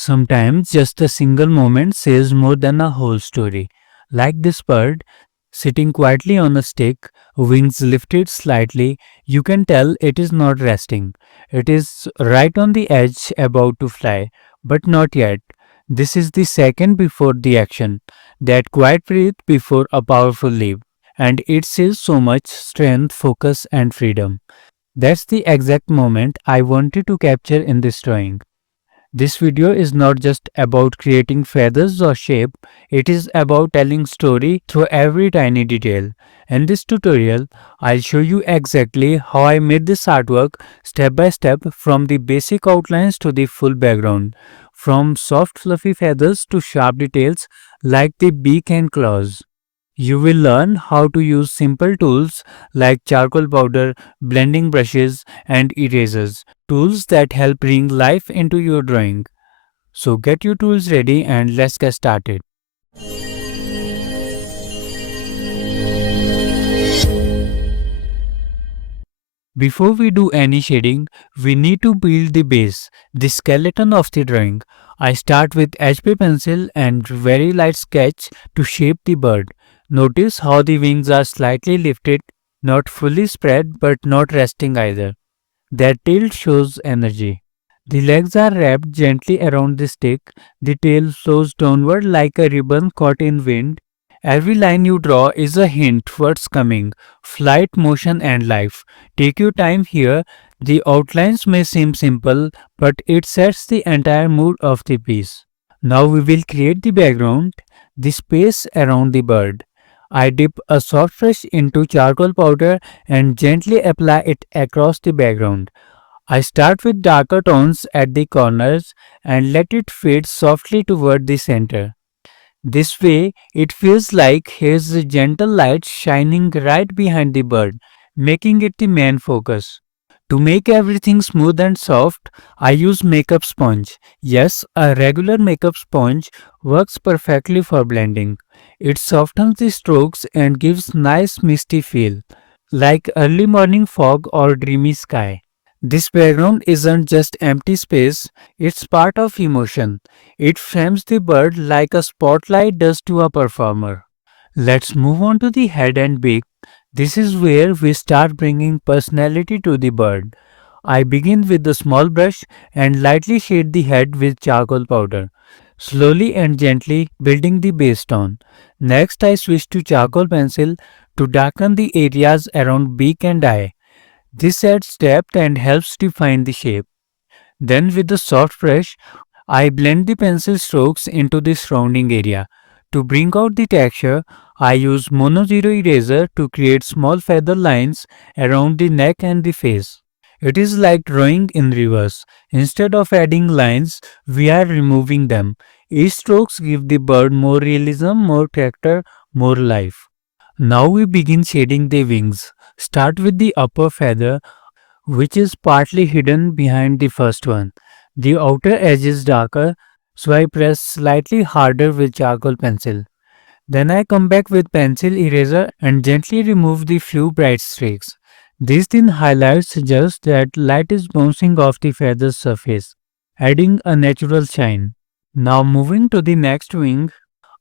Sometimes just a single moment says more than a whole story. Like this bird, sitting quietly on a stick, wings lifted slightly, you can tell it is not resting. It is right on the edge, about to fly, but not yet. This is the second before the action, that quiet breath before a powerful leap. And it says so much strength, focus, and freedom. That's the exact moment I wanted to capture in this drawing. This video is not just about creating feathers or shape, it is about telling story through every tiny detail. In this tutorial, I'll show you exactly how I made this artwork step by step from the basic outlines to the full background, from soft fluffy feathers to sharp details like the beak and claws. You will learn how to use simple tools like charcoal powder, blending brushes, and erasers, tools that help bring life into your drawing. So get your tools ready and let's get started. Before we do any shading, we need to build the base, the skeleton of the drawing. I start with HB pencil and very light sketch to shape the bird. Notice how the wings are slightly lifted, not fully spread but not resting either. Their tilt shows energy. The legs are wrapped gently around the stick, the tail flows downward like a ribbon caught in wind. Every line you draw is a hint what's coming, flight, motion, and life. Take your time here. The outlines may seem simple, but it sets the entire mood of the piece. Now we will create the background, the space around the bird. I dip a soft brush into charcoal powder and gently apply it across the background. I start with darker tones at the corners and let it fade softly toward the center. This way, it feels like here's a gentle light shining right behind the bird, making it the main focus. To make everything smooth and soft, I use makeup sponge. Yes, a regular makeup sponge works perfectly for blending. It softens the strokes and gives nice misty feel, like early morning fog or dreamy sky. This background isn't just empty space, it's part of emotion. It frames the bird like a spotlight does to a performer. Let's move on to the head and beak. This is where we start bringing personality to the bird. I begin with a small brush and lightly shade the head with charcoal powder, slowly and gently building the base tone. Next, I switch to charcoal pencil to darken the areas around beak and eye. This adds depth and helps define the shape. Then, with the soft brush, I blend the pencil strokes into the surrounding area. To bring out the texture, I use mono zero eraser to create small feather lines around the neck and the face. It is like drawing in reverse. Instead of adding lines, we are removing them. Each strokes give the bird more realism, more character, more life. Now we begin shading the wings. Start with the upper feather, which is partly hidden behind the first one. The outer edge is darker, so I press slightly harder with charcoal pencil. Then I come back with pencil eraser and gently remove the few bright streaks. This thin highlight suggests that light is bouncing off the feather's surface, adding a natural shine. Now moving to the next wing,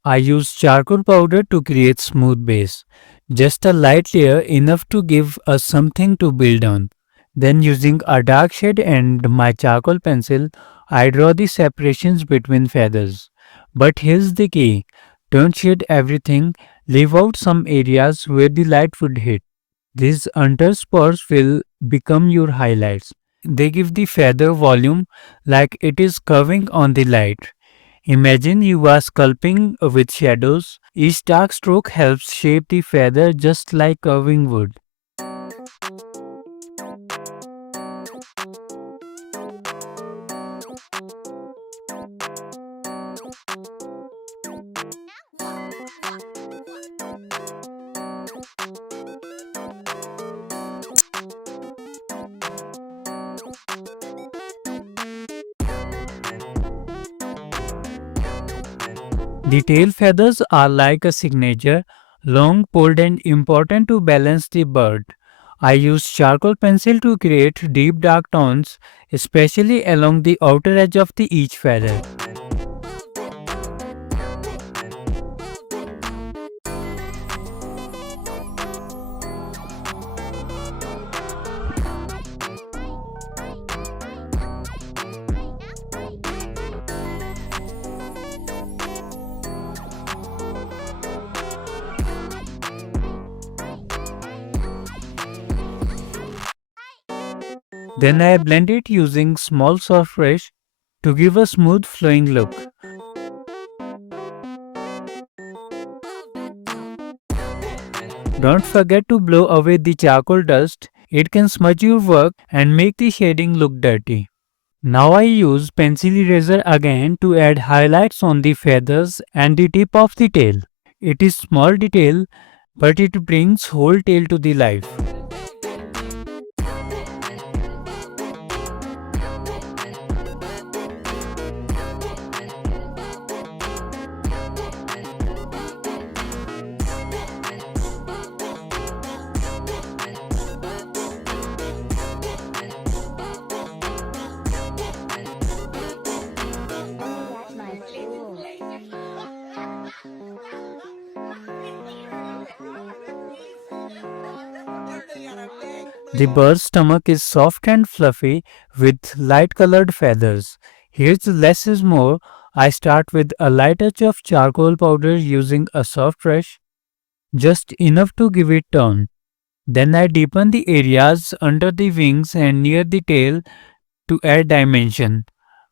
I use charcoal powder to create smooth base. Just a light layer enough to give us something to build on. Then using a dark shade and my charcoal pencil, I draw the separations between feathers. But here's the key. Don't shade everything, leave out some areas where the light would hit. These underspots will become your highlights. They give the feather volume like it is curving on the light. Imagine you are sculpting with shadows. Each dark stroke helps shape the feather just like carving wood. The tail feathers are like a signature, long, pulled, and important to balance the bird. I use charcoal pencil to create deep dark tones, especially along the outer edge of the each feather. Then I blend it using small soft brush to give a smooth flowing look. Don't forget to blow away the charcoal dust. It can smudge your work and make the shading look dirty. Now I use pencil eraser again to add highlights on the feathers and the tip of the tail. It is small detail, but it brings whole tail to the life. The bird's stomach is soft and fluffy with light colored feathers. Here's less is more. I start with a light touch of charcoal powder using a soft brush, just enough to give it tone. Then I deepen the areas under the wings and near the tail to add dimension.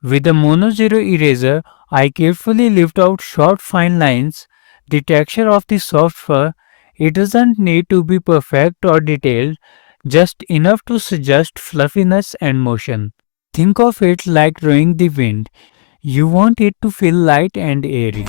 With a mono zero eraser, I carefully lift out short fine lines. The texture of the soft fur, it doesn't need to be perfect or detailed, just enough to suggest fluffiness and motion. Think of it like drawing the wind. You want it to feel light and airy.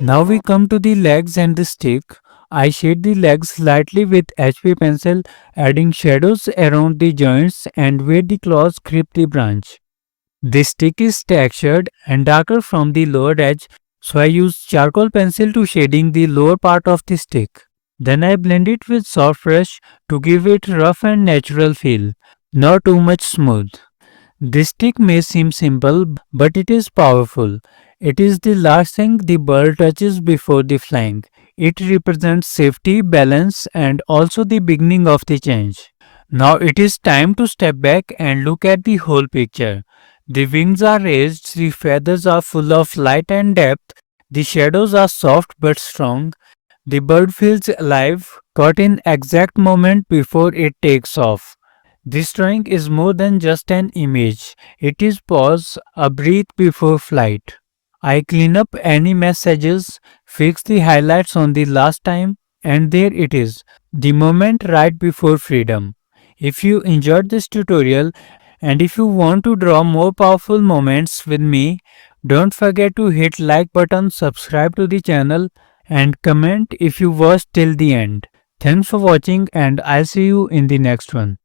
Now we come to the legs and the stick. I shade the legs lightly with HB pencil, adding shadows around the joints and where the claws grip the branch. The stick is textured and darker from the lower edge, so I use charcoal pencil to shading the lower part of the stick. Then I blend it with soft brush to give it rough and natural feel, not too much smooth. This stick may seem simple, but it is powerful. It is the last thing the bird touches before the flying. It represents safety, balance, and also the beginning of the change. Now it is time to step back and look at the whole picture. The wings are raised, the feathers are full of light and depth, the shadows are soft but strong. The bird feels alive, caught in exact moment before it takes off. This drawing is more than just an image. It is pause, a breath before flight. I clean up any messages, fix the highlights on the last time, and there it is, the moment right before freedom. If you enjoyed this tutorial and if you want to draw more powerful moments with me, don't forget to hit like button, subscribe to the channel and comment if you watched till the end. Thanks for watching and I'll see you in the next one.